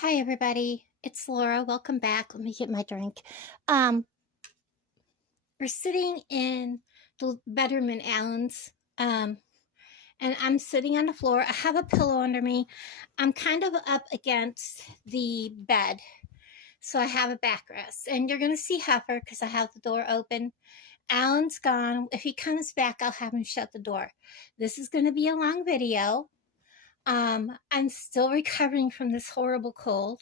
Hi everybody, it's Laura. Welcome back. Let me get my drink. Um, we're sitting in the bedroom in Alan's, and I'm sitting on the floor. I have a pillow under me. I'm kind of up against the bed, so I have a backrest. And you're gonna see Heifer because I have the door open. Alan's gone. If he comes back, I'll have him shut the door. This is gonna be a long video. I'm still recovering from this horrible cold.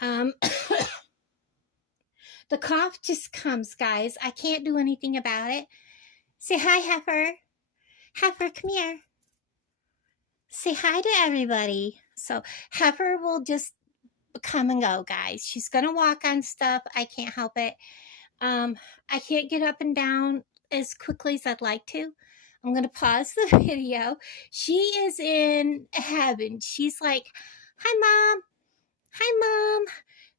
Um, The cough just comes, guys. I can't do anything about it. Say hi, Heifer. Heifer, come here. Say hi to everybody. So Heifer will just come and go, guys. She's gonna walk on stuff. I can't help it. Um, I can't get up and down as quickly as I'd like to. I'm gonna pause the video. She is in heaven. She's like, hi, Mom. Hi, Mom.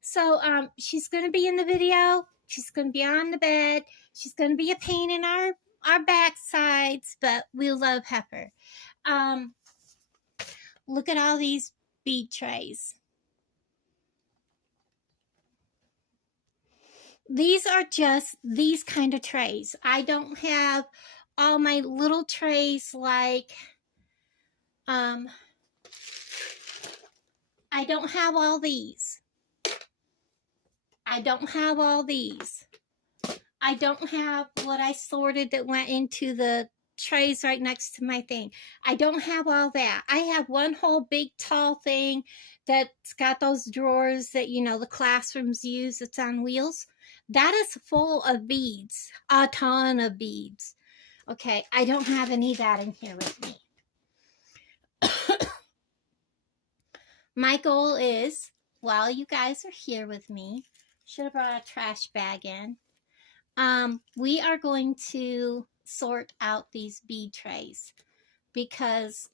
So she's going to be in the video. She's going to be on the bed. She's going to be a pain in our backsides, but we love Heifer. Look at all these bead trays. These are just these kind of trays. I don't have all my little trays like, I don't have all these. I don't have all these. I don't have what I sorted that went into the trays right next to my thing. I don't have all that. I have one whole big tall thing that's got those drawers that, you know, the classrooms use. It's on wheels. That is full of beads, a ton of beads. Okay, I don't have any of that in here with me. My goal is, while you guys are here with me, should have brought a trash bag in. We are going to sort out these bead trays because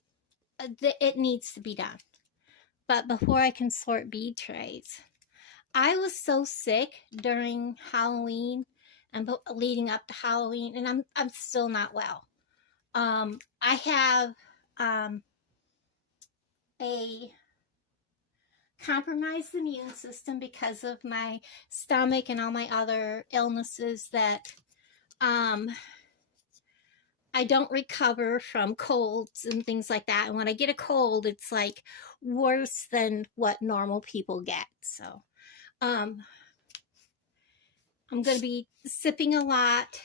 it needs to be done. But before I can sort bead trays, I was so sick during Halloween and leading up to Halloween, and I'm still not well. I have a compromised immune system because of my stomach and all my other illnesses that I don't recover from colds and things like that. And when I get a cold, it's like worse than what normal people get. So I'm going to be sipping a lot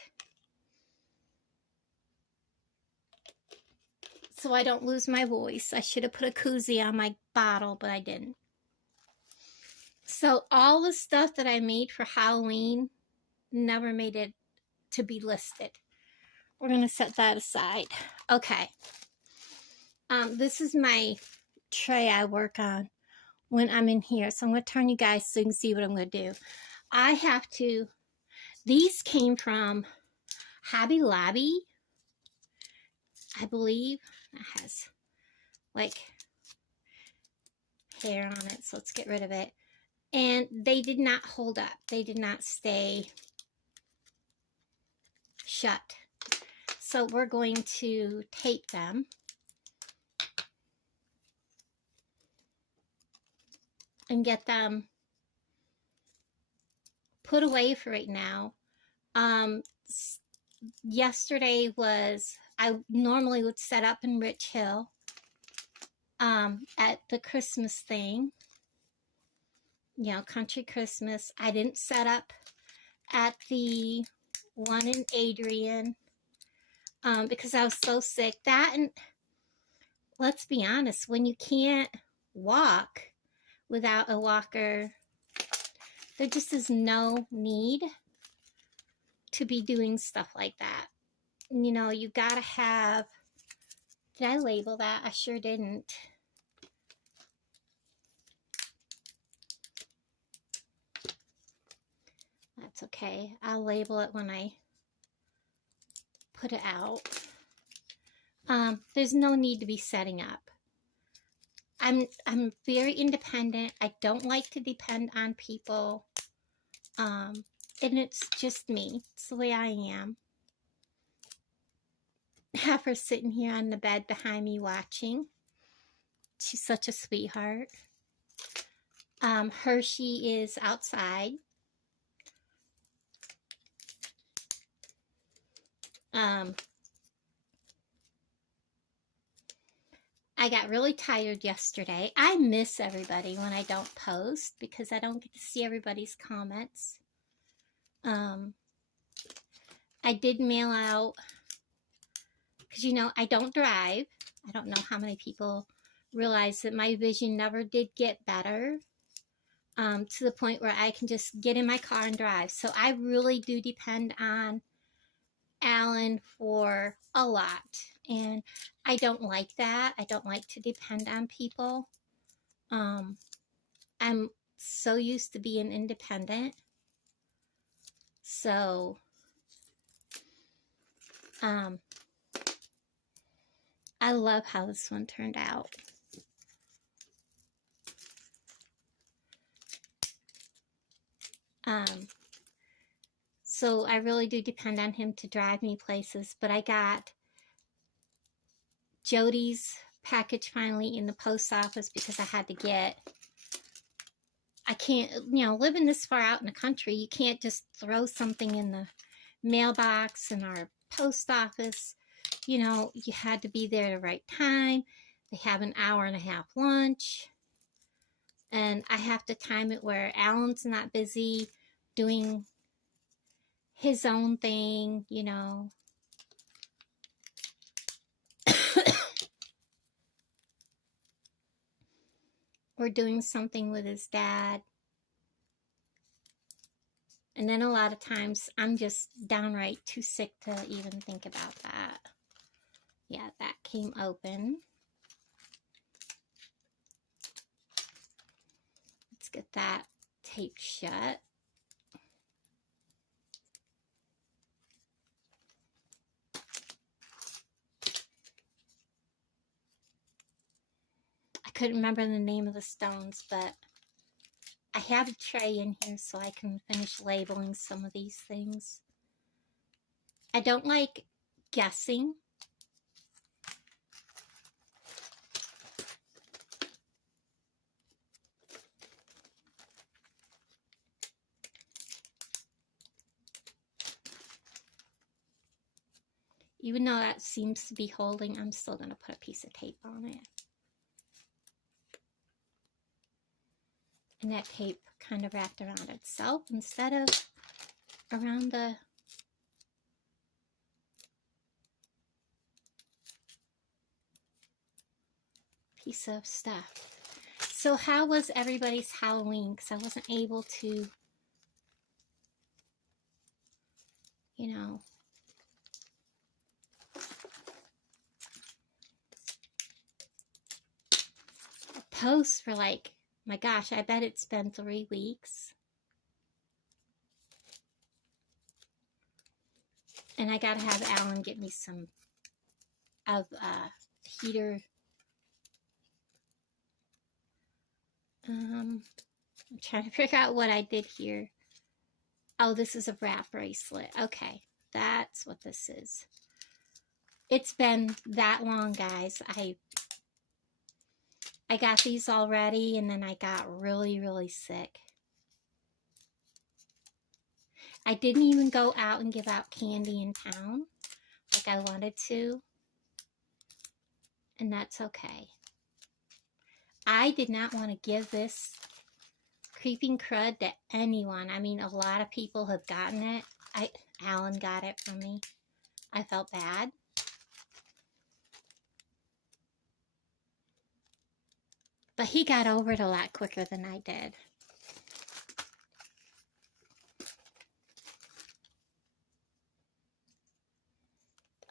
so I don't lose my voice. I should have put a koozie on my bottle, but I didn't. So all the stuff that I made for Halloween never made it to be listed. We're going to set that aside. Okay. This is my tray I work on when I'm in here. So I'm going to turn you guys so you can see what I'm going to do. I have to, these came from Hobby Lobby, I believe. It has like hair on it, so let's get rid of it. And they did not hold up. They did not stay shut. So we're going to tape them. And get them put away for right now. Yesterday was, I normally would set up in Rich Hill at the Christmas thing, you know, Country Christmas. I didn't set up at the one in Adrian because I was so sick. That, and let's be honest, when you can't walk without a walker, there just is no need to be doing stuff like that. You know, you gotta have, did I label that? I sure didn't. That's okay. I'll label it when I put it out. There's no need to be setting up. I'm very independent. I don't like to depend on people. And it's just me. It's the way I am. Have her sitting here on the bed behind me watching. She's such a sweetheart. Hershey is outside. I got really tired yesterday. I miss everybody when I don't post because I don't get to see everybody's comments. I did mail out, because you know, I don't drive. I don't know how many people realize that my vision never did get better to the point where I can just get in my car and drive. So I really do depend on Alan for a lot. And I don't like that. I don't like to depend on people. I'm so used to being independent. So, I love how this one turned out. So I really do depend on him to drive me places, but I got Jody's package finally in the post office because I had to get, I can't, you know, living this far out in the country, you can't just throw something in the mailbox in our post office. You know, you had to be there at the right time. They have an hour and a half lunch. And I have to time it where Alan's not busy doing his own thing, you know. Or doing something with his dad. And then a lot of times I'm just downright too sick to even think about that. Yeah, that came open. Let's get that taped shut. I couldn't remember the name of the stones, but I have a tray in here so I can finish labeling some of these things. I don't like guessing. Even though that seems to be holding, I'm still going to put a piece of tape on it. And that tape kind of wrapped around itself instead of around the piece of stuff. So how was everybody's Halloween? Because I wasn't able to, you know, post for like, my gosh, I bet it's been 3 weeks. And I gotta have Alan get me some of heater. I'm trying to figure out what I did here. Oh, this is a wrap bracelet. Okay, that's what this is. It's been that long, guys. I got these already, and then I got really, really sick. I didn't even go out and give out candy in town like I wanted to, and that's okay. I did not want to give this creeping crud to anyone. I mean, a lot of people have gotten it. Alan got it from me. I felt bad. But he got over it a lot quicker than I did.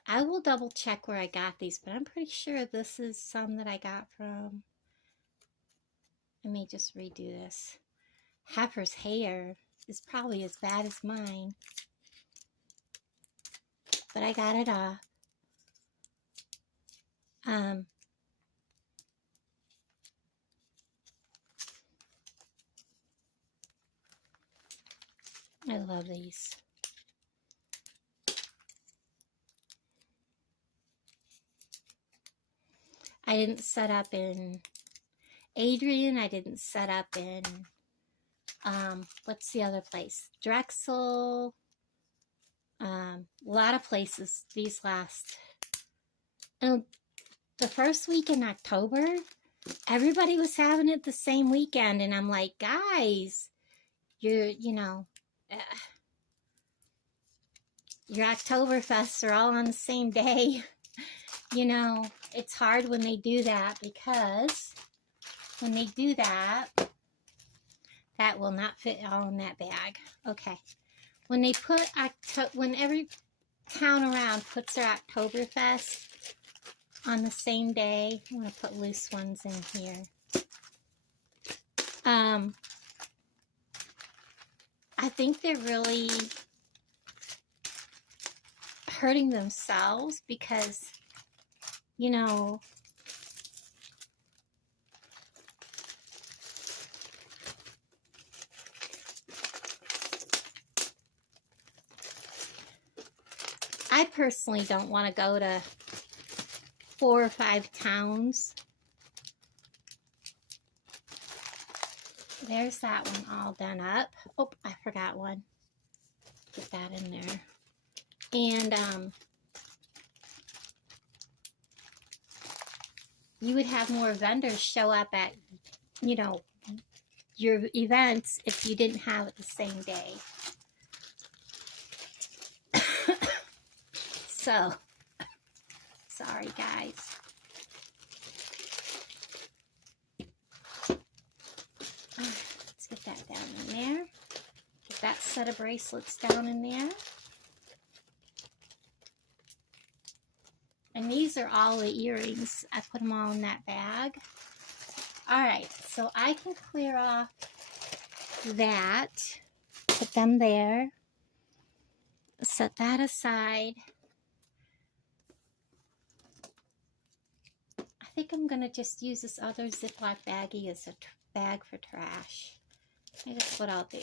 I will double check where I got these, but I'm pretty sure this is some that I got from, I may just redo this. Heifer's hair is probably as bad as mine. But I got it off. I love these. I didn't set up in Adrian, I didn't set up in, what's the other place? Drexel, a lot of places these last, and the first week in October, everybody was having it the same weekend, and I'm like, guys, you know, your Oktoberfests are all on the same day. You know, it's hard when they do that, because when they do that, that will not fit all in that bag. Okay. When they put, when every town around puts their Oktoberfest on the same day, I'm going to put loose ones in here. I think they're really hurting themselves because, you know, I personally don't want to go to 4 or 5 towns. There's that one all done up. Oh, I forgot one. Put that in there. And you would have more vendors show up at, you know, your events if you didn't have it the same day. So, sorry guys. Let's get that down in there. Get that set of bracelets down in there. And these are all the earrings. I put them all in that bag. Alright, so I can clear off that. Put them there. Set that aside. I think I'm going to just use this other Ziploc baggie as a bag for trash. I think that's what I'll do.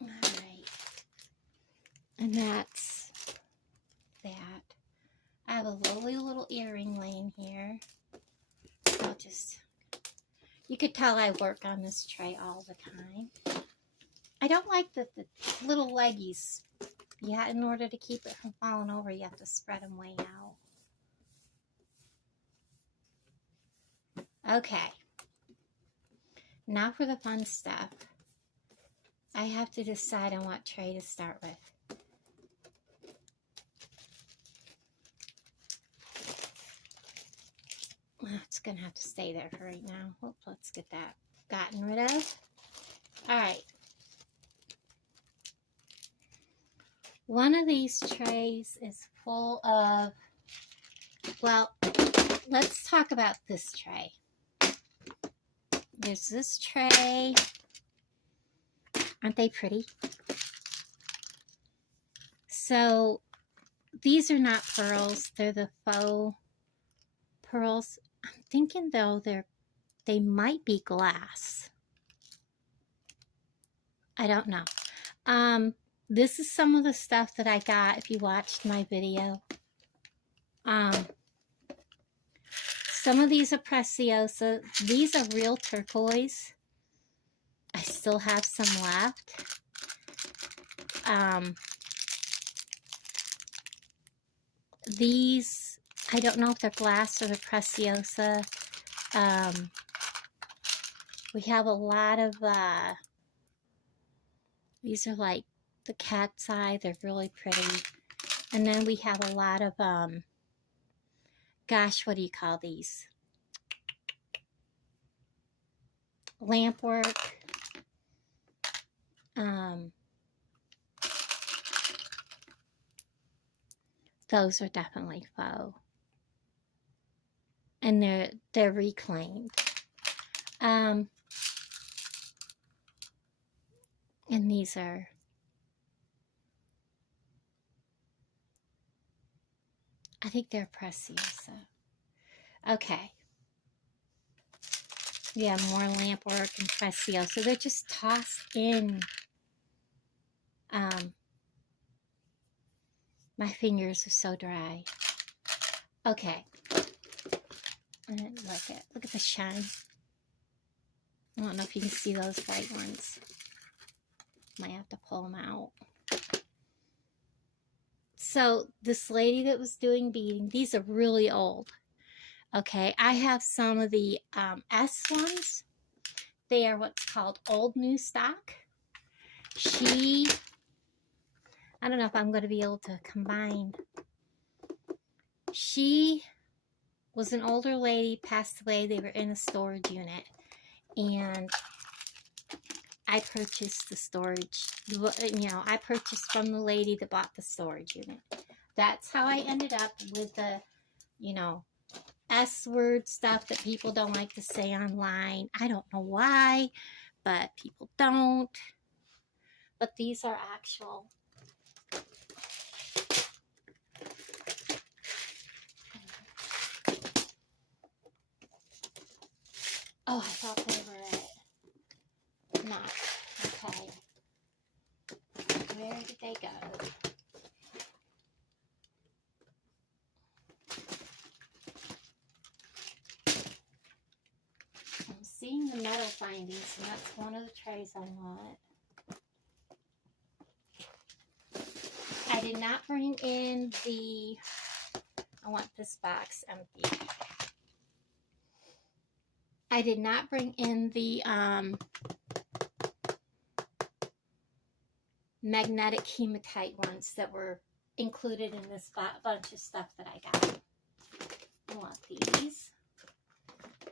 Alright. And that's that. I have a lovely little earring laying here. I'll just... You could tell I work on this tray all the time. I don't like the little leggies. Yeah, in order to keep it from falling over, you have to spread them way out. Okay. Now for the fun stuff. I have to decide on what tray to start with. It's going to have to stay there for right now. Oops, let's get that gotten rid of. Alright. One of these trays is full of, well, let's talk about this tray. There's this tray. Aren't they pretty? So, these are not pearls. They're the faux pearls. I'm thinking though they might be glass. I don't know. This is some of the stuff that I got if you watched my video. Some of these are Preciosa. These are real turquoise. I still have some left. These, I don't know if they're glass or they're Preciosa. We have a lot of, these are like the cat's eye. They're really pretty. And then we have a lot of, gosh, what do you call these? Lamp work. Those are definitely faux. And they're reclaimed. And these are, I think they're Preciosa. Okay. Yeah, more lamp work and Preciosa. So they're just tossed in My fingers are so dry. Okay. And look at the shine. I don't know if you can see those bright ones. Might have to pull them out. So this lady that was doing beading, these are really old. Okay, I have some of the S ones. They are what's called old new stock. I don't know if I'm going to be able to combine. She was an older lady, passed away. They were in a storage unit. And I purchased the storage, I purchased from the lady that bought the storage unit. That's how I ended up with the, S word stuff that people don't like to say online. I don't know why, but people don't. But these are actual. Oh, I thought they were it. Not. Okay. Where did they go? I'm seeing the metal findings, and that's one of the trays I want. I did not bring in I want this box empty. I did not bring in the magnetic hematite ones that were included in this bunch of stuff that I got. I want these.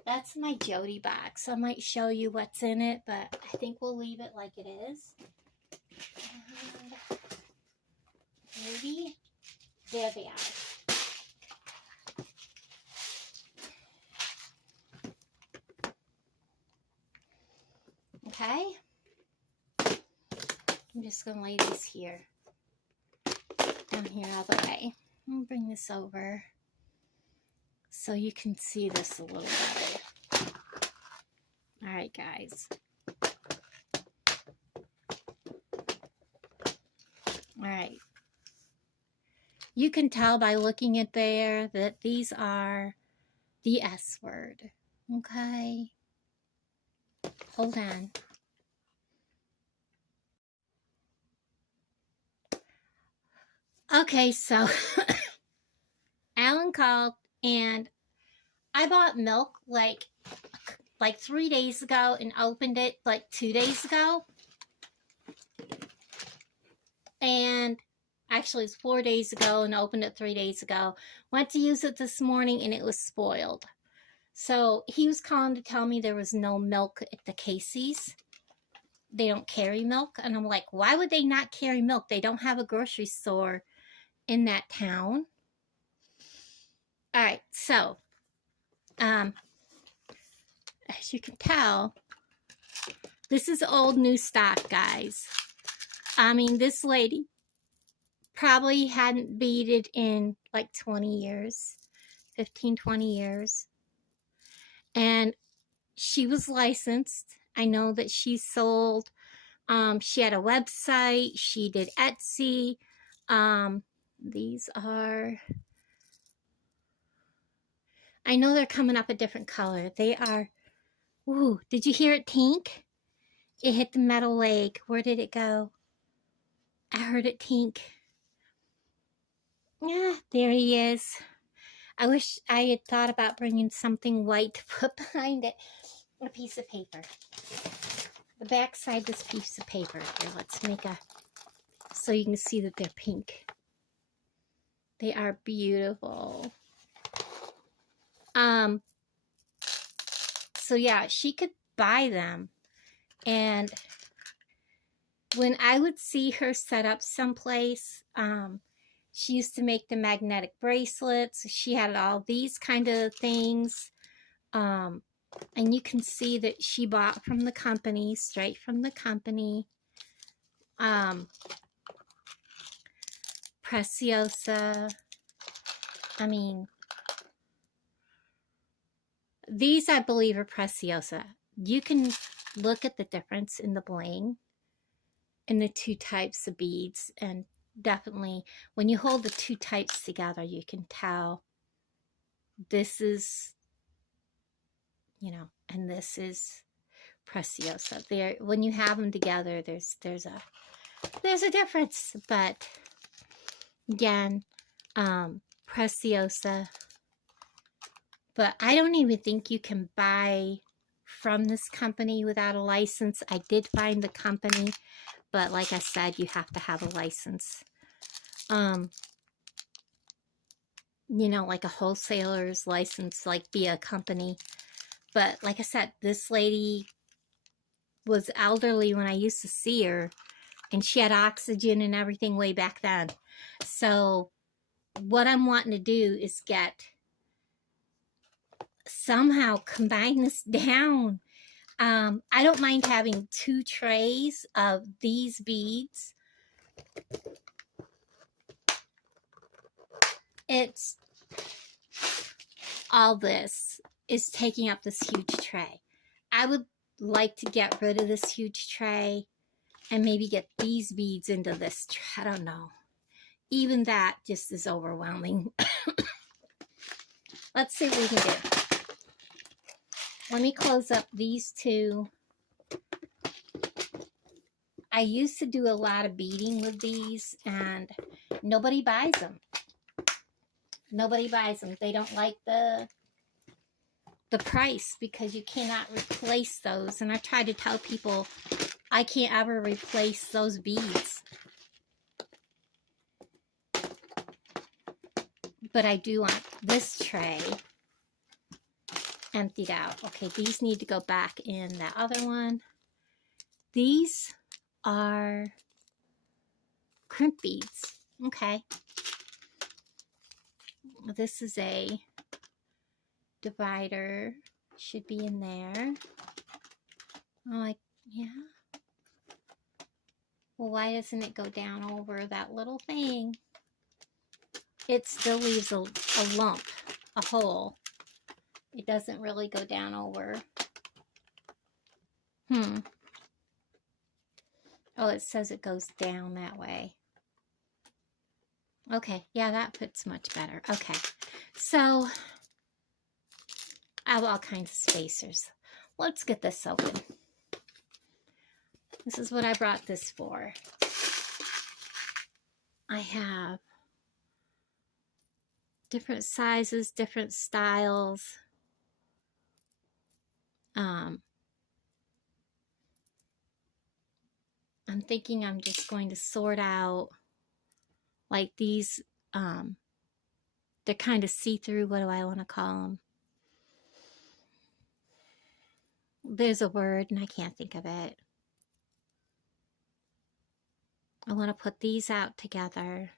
That's my Jody box. I might show you what's in it, but I think we'll leave it like it is. And maybe there they are. Okay. I'm just going to lay these here. Down here all the way. I'm going to bring this over so you can see this a little better. Alright, guys. Alright. You can tell by looking at there that these are the S word. Okay. Hold on. Okay, so Alan called and I bought milk like 3 days ago and opened it like 2 days ago. And actually it's 4 days ago and opened it 3 days ago. Went to use it this morning and it was spoiled. So he was calling to tell me there was no milk at the Casey's. They don't carry milk. And I'm like, why would they not carry milk? They don't have a grocery store in that town. All right, so as you can tell, this is old new stock, guys. I mean, this lady probably hadn't beaded in like 20 years, 15, 20 years. And she was licensed. I know that she sold, she had a website, she did Etsy. These are, I know they're coming up a different color. They are, ooh, did you hear it tink? It hit the metal leg. Where did it go? I heard it tink. Yeah, there he is. I wish I had thought about bringing something white to put behind it. A piece of paper. The back side, this piece of paper. Here, let's make so you can see that they're pink. They are beautiful. So yeah, she could buy them. And when I would see her set up someplace, she used to make the magnetic bracelets. She had all these kind of things. And you can see that she bought from the company, straight from the company. Preciosa. I mean, these I believe are Preciosa. You can look at the difference in the bling. in the two types of beads. And definitely when you hold the two types together, you can tell this is, you know, and this is Preciosa. There, when you have them together, there's a difference. But again, Preciosa. But I don't even think you can buy from this company without a license. I did find the company, but like I said, you have to have a license. You know, like a wholesaler's license, like via a company. But like I said, this lady was elderly when I used to see her, and she had oxygen and everything way back then. So what I'm wanting to do is somehow combine this down. I don't mind having 2 trays of these beads. It's all this is taking up this huge tray. I would like to get rid of this huge tray and maybe get these beads into this tray. I don't know. Even that just is overwhelming. Let's see what we can do. Let me close up these 2. I used to do a lot of beading with these, and nobody buys them. Nobody buys them. They don't like the price because you cannot replace those. And I try to tell people I can't ever replace those beads. But I do want this tray emptied out. Okay, these need to go back in that other one. These are crimp beads. Okay. This is a divider. Should be in there. I'm like, yeah. Well, why doesn't it go down over that little thing? It still leaves a lump, a hole. It doesn't really go down over. Oh, it says it goes down that way. Okay, yeah, that fits much better. Okay, so I have all kinds of spacers. Let's get this open. This is what I brought this for. I have different sizes, different styles. I'm thinking I'm just going to sort out like these. They're kind of see-through. What do I want to call them? There's a word and I can't think of it. I want to put these out together.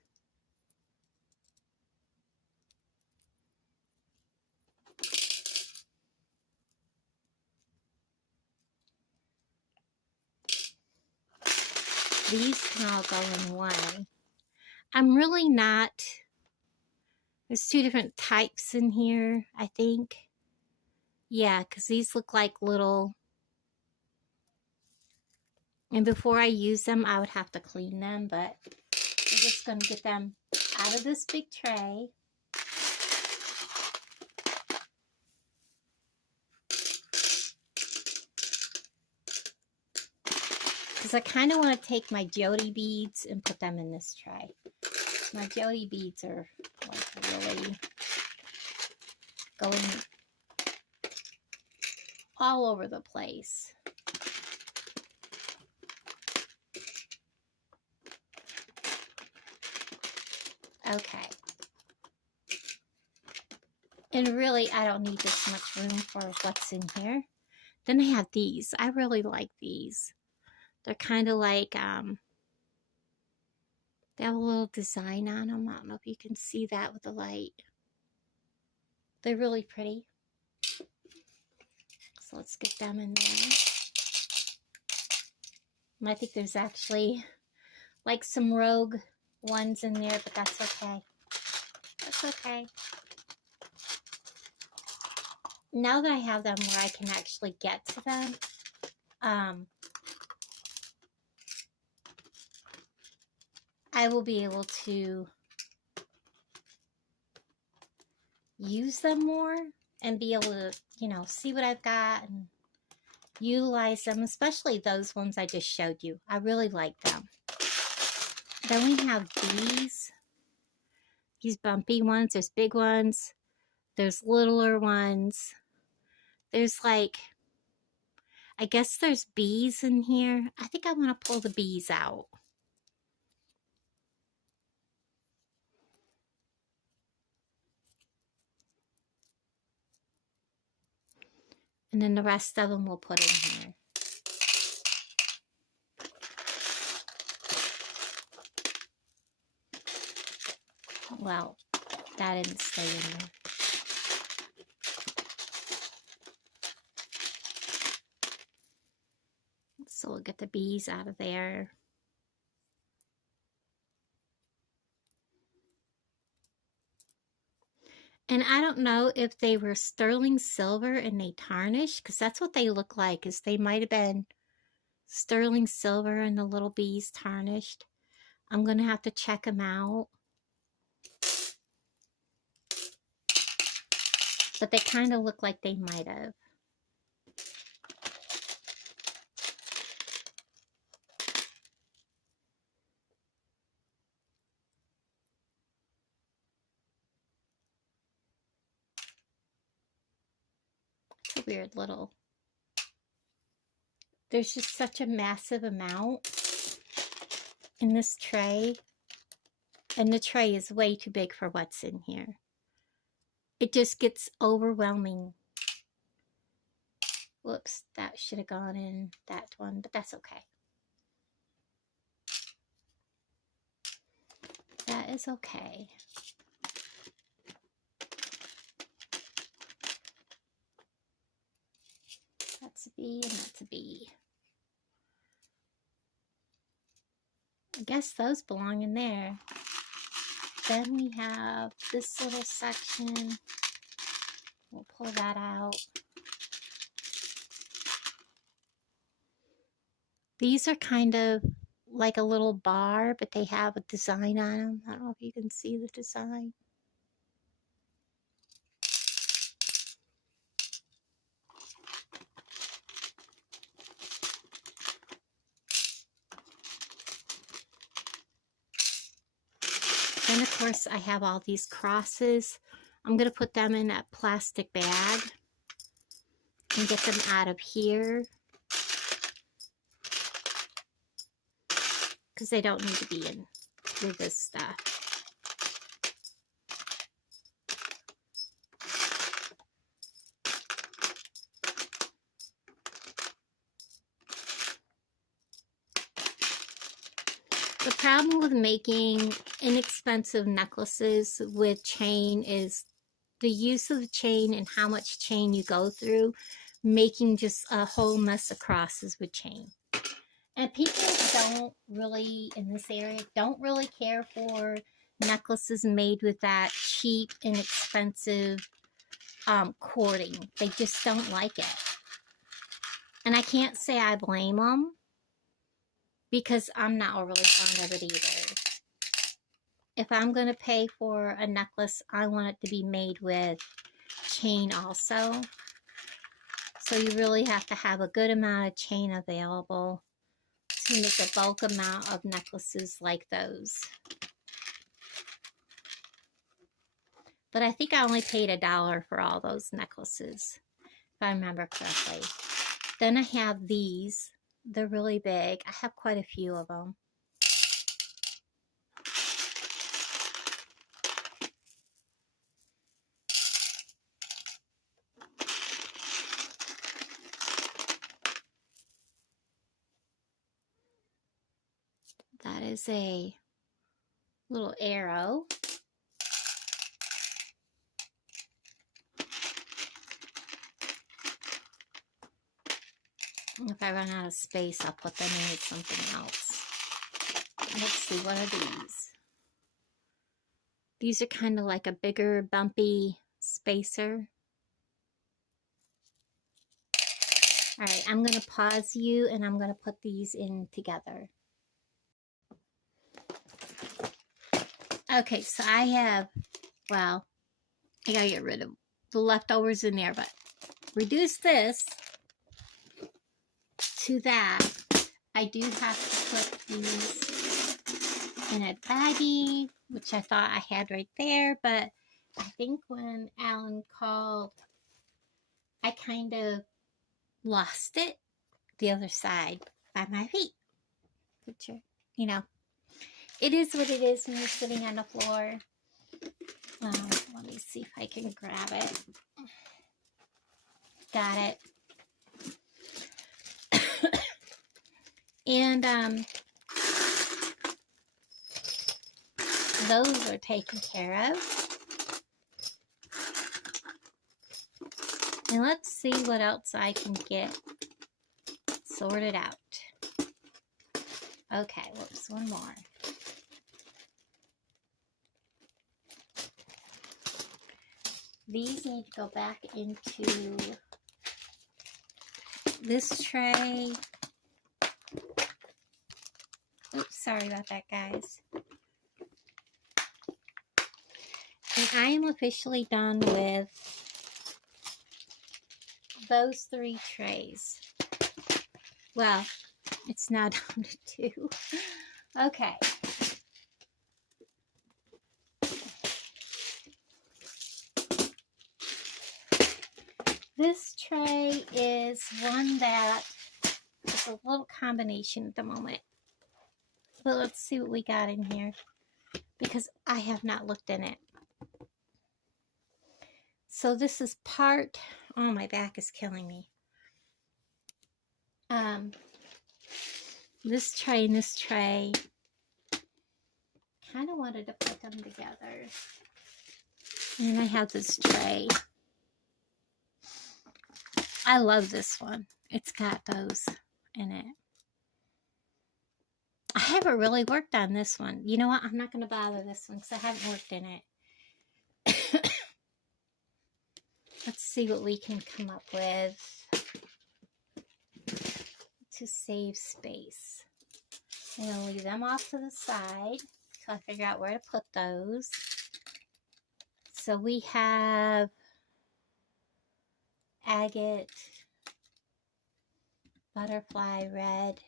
These can all go in one. I'm really not. There's 2 different types in here, I think. Yeah, because these look like little. And before I use them, I would have to clean them, but I'm just going to get them out of this big tray. Because I kind of want to take my Jody beads and put them in this tray. My Jody beads are like really going all over the place. Okay. And really, I don't need this much room for what's in here. Then I have these. I really like these. They're kind of like, they have a little design on them. I don't know if you can see that with the light. They're really pretty. So let's get them in there. And I think there's actually like some rogue ones in there, but that's okay. That's okay. Now that I have them where I can actually get to them, I will be able to use them more and be able to, you know, see what I've got and utilize them, especially those ones I just showed you. I really like them. Then we have these bumpy ones. There's big ones. There's littler ones. There's like, I guess there's bees in here. I think I want to pull the bees out. And then the rest of them we'll put in here. Well, that didn't stay in there. So we'll get the bees out of there. And I don't know if they were sterling silver and they tarnished, because that's what they look like, is they might have been sterling silver and the little bees tarnished. I'm going to have to check them out. But they kind of look like they might have. It's a weird little... There's just such a massive amount in this tray. And the tray is way too big for what's in here. It just gets overwhelming. Whoops, that should have gone in that one, but that's okay. That is okay. That's a B and that's a B. I guess those belong in there. Then we have this little section. We'll pull that out. These are kind of like a little bar, but they have a design on them. I don't know if you can see the design. Then, of course, I have all these crosses. I'm going to put them in a plastic bag and get them out of here, because they don't need to be in with this stuff. The problem with making inexpensive necklaces with chain is the use of the chain and how much chain you go through, making just a whole mess of crosses with chain. And people don't really, in this area, don't really care for necklaces made with that cheap, inexpensive cording. They just don't like it. And I can't say I blame them, because I'm not overly fond of it either. If I'm going to pay for a necklace, I want it to be made with chain also. So you really have to have a good amount of chain available to make a bulk amount of necklaces like those. But I think I only paid $1 for all those necklaces, if I remember correctly. Then I have these. They're really big. I have quite a few of them. That is a little arrow. If I run out of space, I'll put them in with something else. Let's see, what are these? These are kind of like a bigger, bumpy spacer. All right, I'm going to pause you and I'm going to put these in together. Okay, so I have, well, I gotta get rid of the leftovers in there, but reduce this to that. I do have to put these in a baggie, which I thought I had right there, but I think when Alan called, I kind of lost it the other side by my feet. Picture, you know, it is what it is when you're sitting on the floor. Let me see if I can grab it. Got it. And those are taken care of. And let's see what else I can get sorted out. Okay, whoops, one more. These need to go back into this tray. Oops, sorry about that, guys. And I am officially done with those 3 trays. Well, it's now down to 2. Okay. This tray is one that is a little combination at the moment. But let's see what we got in here, because I have not looked in it. So this is part, oh, my back is killing me. This tray and this tray, kind of wanted to put them together. And I have this tray. I love this one. It's got those in it. I haven't really worked on this one. You know what? I'm not going to bother this one because I haven't worked in it. Let's see what we can come up with to save space. I'm going to leave them off to the side until I figure out where to put those. So we have agate, butterfly red.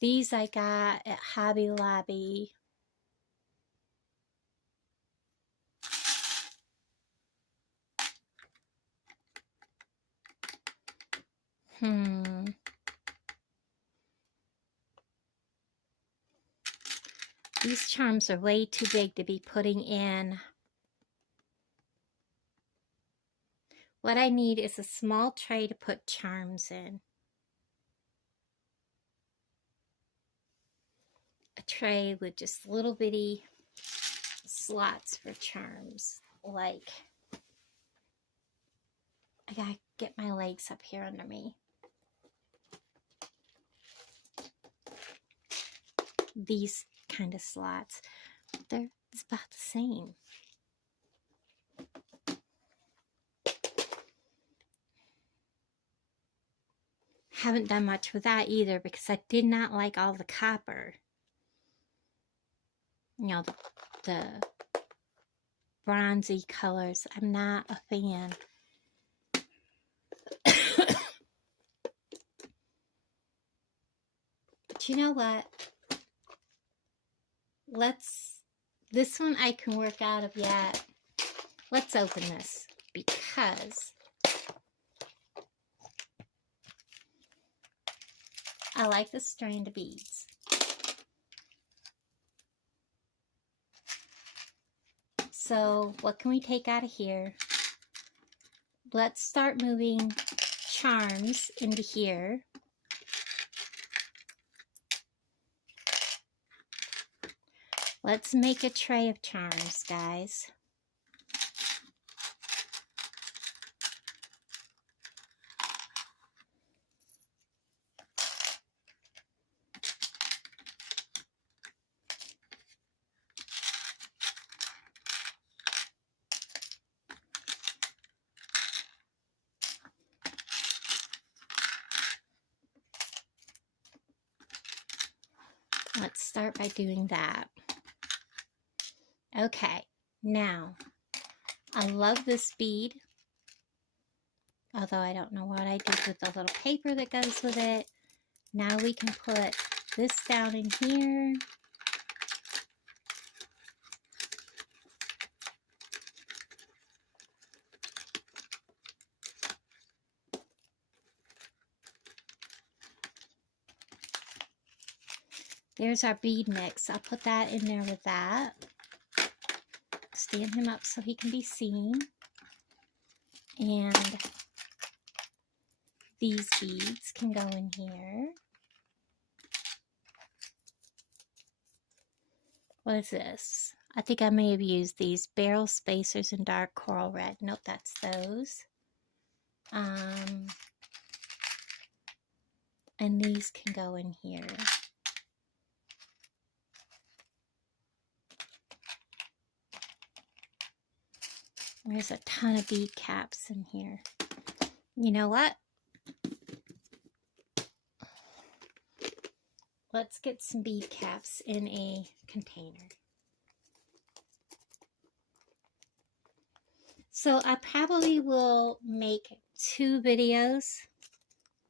These I got at Hobby Lobby. These charms are way too big to be putting in. What I need is a small tray to put charms in. A tray with just little bitty slots for charms. Like, I gotta get my legs up here under me. These kind of slots. They're it's about the same. Haven't done much with that either because I did not like all the copper. You know, the bronzy colors. I'm not a fan. But you know what? This one I can work out of yet. Let's open this because I like the strand of beads. So what can we take out of here? Let's start moving charms into here. Let's make a tray of charms, guys. Let's start by doing that. Okay, now, I love this bead, although I don't know what I did with the little paper that goes with it. Now we can put this down in here. There's our bead mix. I'll put that in there with that. Stand him up so he can be seen. And these beads can go in here. What is this? I think I may have used these barrel spacers in dark coral red. Nope, that's those. And these can go in here. There's a ton of bead caps in here. You know what? Let's get some bead caps in a container. So I probably will make 2 videos,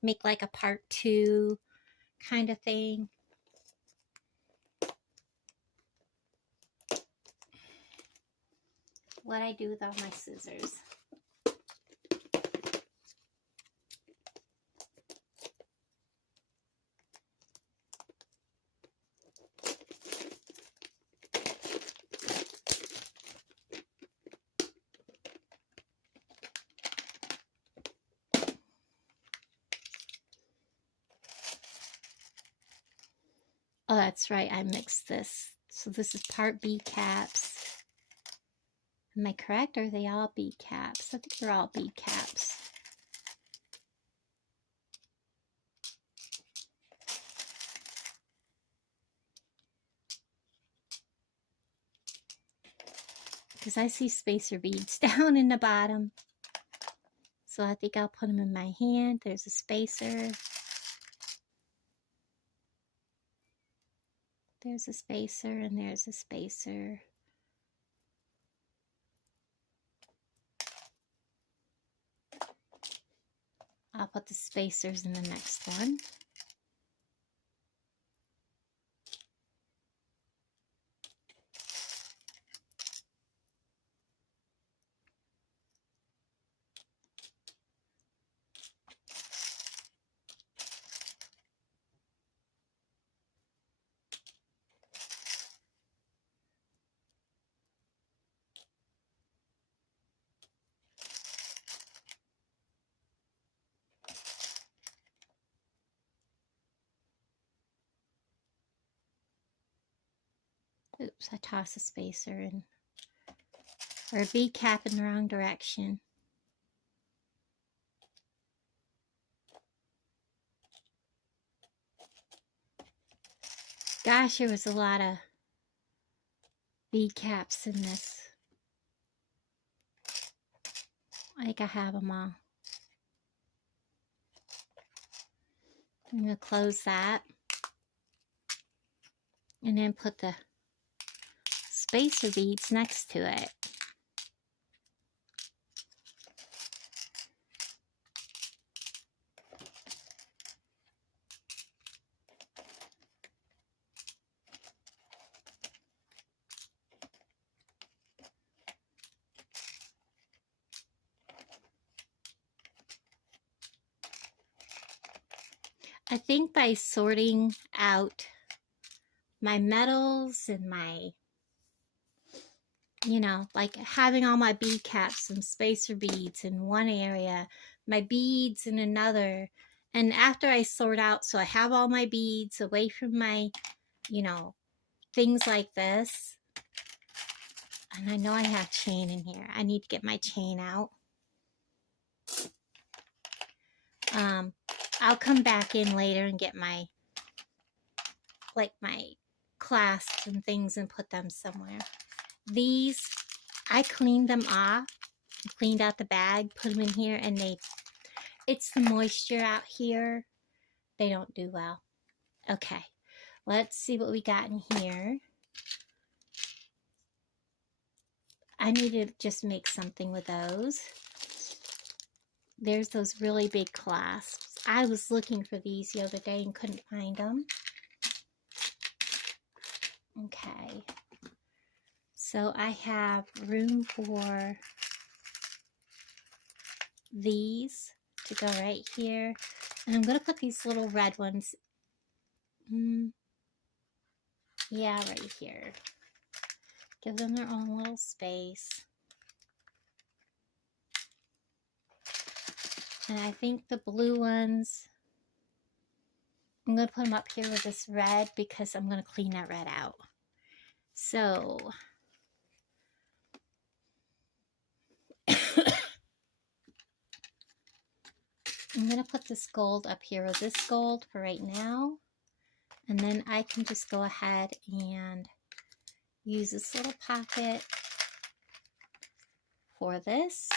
make like a part 2 kind of thing. What I do with all my scissors. Oh, that's right, I mixed this. So this is part bead caps. Am I correct? Or are they all bead caps? I think they're all bead caps. Because I see spacer beads down in the bottom. So I think I'll put them in my hand. There's a spacer. There's a spacer and there's a spacer. I'll put the spacers in the next one. Oops, I tossed a spacer in, or a bead cap in the wrong direction. Gosh, there was a lot of bead caps in this. I think I have them all. I'm going to close that. And then put the spacer beads next to it. I think by sorting out my metals and my, you know, like having all my bead caps and spacer beads in one area, my beads in another, and after I sort out, so I have all my beads away from my, you know, things like this. And I know I have chain in here. I need to get my chain out. I'll come back in later and get my, like my clasps and things and put them somewhere. These, I cleaned them off, cleaned out the bag, put them in here, and it's the moisture out here. They don't do well. Okay, let's see what we got in here. I need to just make something with those. There's those really big clasps. I was looking for these the other day and couldn't find them. Okay. So I have room for these to go right here. And I'm going to put these little red ones, yeah, right here. Give them their own little space. And I think the blue ones, I'm going to put them up here with this red because I'm going to clean that red out. So I'm going to put this gold up here with this gold for right now. And then I can just go ahead and use this little pocket for this.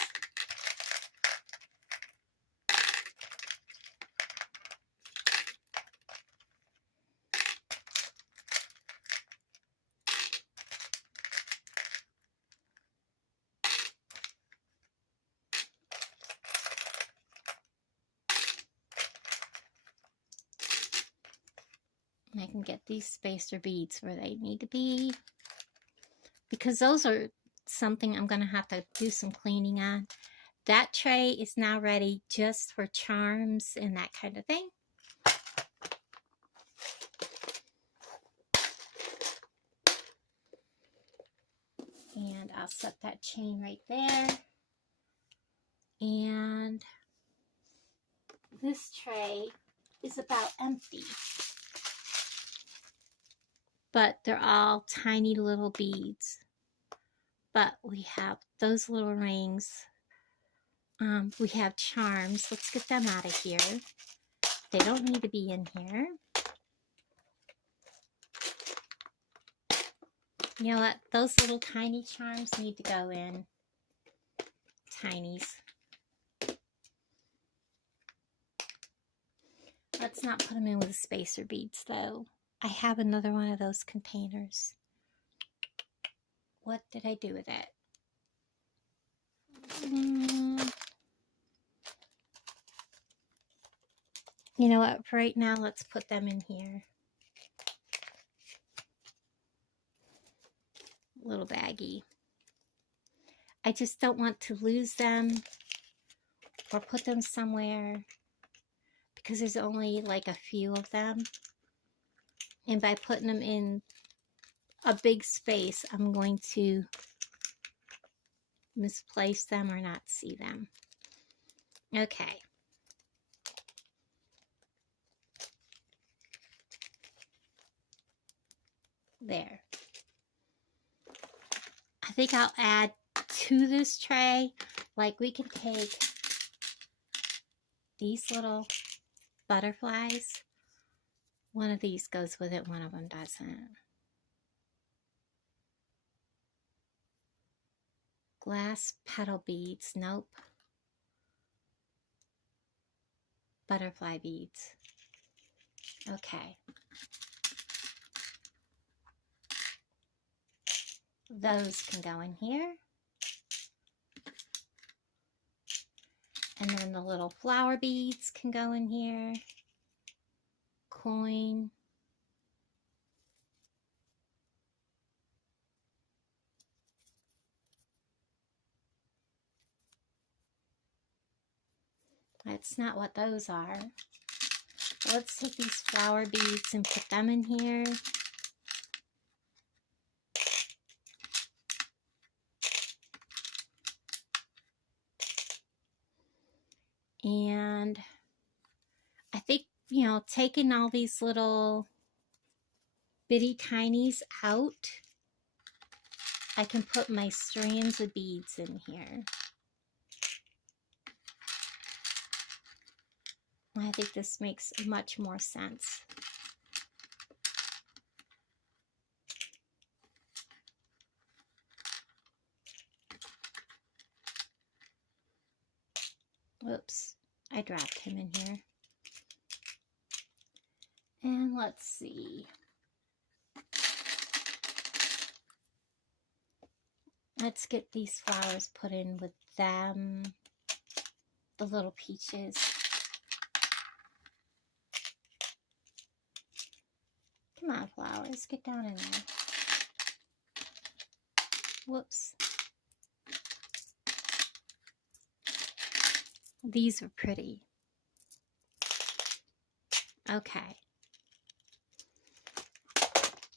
And I can get these spacer beads where they need to be, because those are something I'm going to have to do some cleaning on. That tray is now ready just for charms and that kind of thing. And I'll set that chain right there. And this tray is about empty. But they're all tiny little beads. But we have those little rings. We have charms. Let's get them out of here. They don't need to be in here. You know what? Those little tiny charms need to go in. Tinies. Let's not put them in with the spacer beads though. I have another one of those containers. What did I do with it? You know what? For right now, let's put them in here. Little baggie. I just don't want to lose them or put them somewhere because there's only like a few of them. And by putting them in a big space, I'm going to misplace them or not see them. Okay. There. I think I'll add to this tray, like we can take these little butterflies. One of these goes with it, one of them doesn't. Glass petal beads, nope. Butterfly beads. Okay. Those can go in here. And then the little flower beads can go in here. Coin. That's not what those are. Let's take these flower beads and put them in here. And I think, you know, taking all these little bitty tinies out, I can put my strands of beads in here. I think this makes much more sense. Whoops, I dropped him in here. And let's see. Let's get these flowers put in with them. The little peaches. Come on, flowers. Get down in there. Whoops. These are pretty. Okay.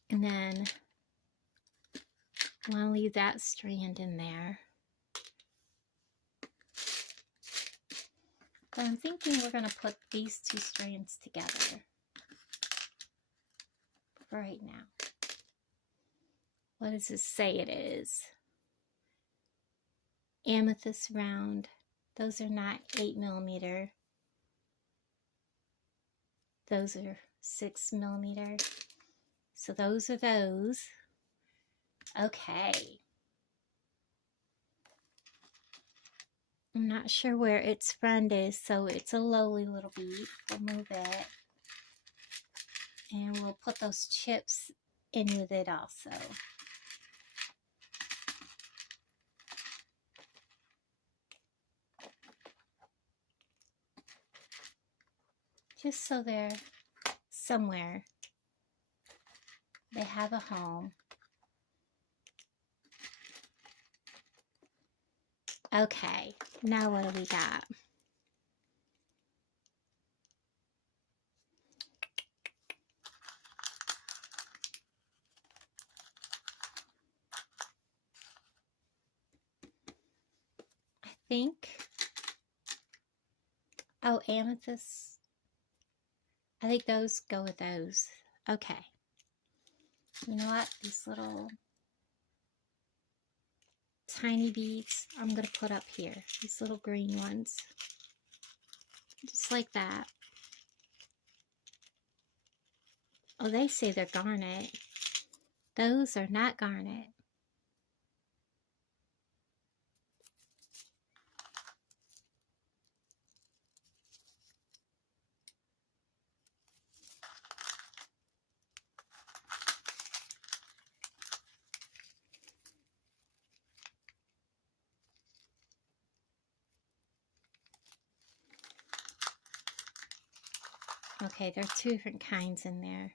And then I want to leave that strand in there. But I'm thinking we're going to put these two strands together right now. What does it say it is? Amethyst round. Those are not 8mm. Those are 6mm. So those are those. Okay. I'm not sure where its friend is, so it's a lowly little bead. We'll move it. And we'll put those chips in with it also. Just so they're somewhere. They have a home. Okay, now what do we got? I think, oh, amethyst. I think those go with those. Okay. You know what? These little tiny beads I'm going to put up here. These little green ones. Just like that. Oh, they say they're garnet. Those are not garnet. Okay, there are two different kinds in there.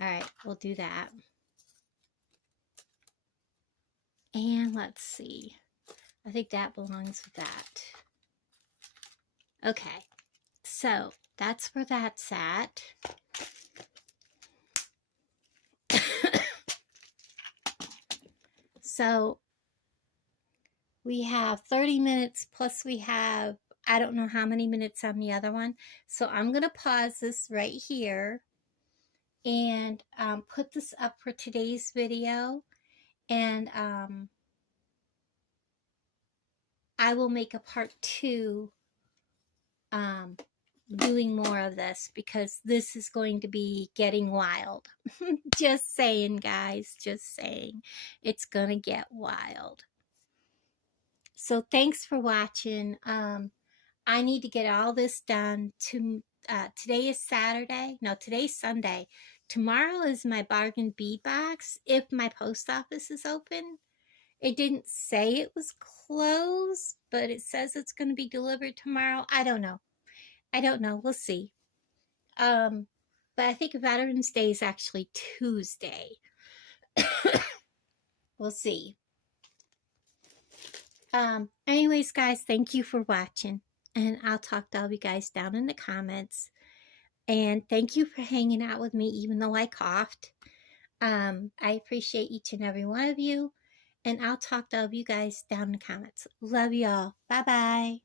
All right, we'll do that. And let's see. I think that belongs with that. Okay, so that's where that's at. So we have 30 minutes plus we have, I don't know how many minutes on the other one. So I'm going to pause this right here and put this up for today's video. And I will make a part 2 doing more of this because this is going to be getting wild. Just saying, guys, just saying. It's going to get wild. So thanks for watching. I need to get all this done. Today is Saturday. No, today's Sunday. Tomorrow is my bargain bead box if my post office is open. It didn't say it was closed, but it says it's going to be delivered tomorrow. I don't know. I don't know. We'll see. But I think Veterans Day is actually Tuesday. We'll see. Anyways, guys, thank you for watching. And I'll talk to all you guys down in the comments. And thank you for hanging out with me, even though I coughed. I appreciate each and every one of you. And I'll talk to all of you guys down in the comments. Love y'all. Bye-bye.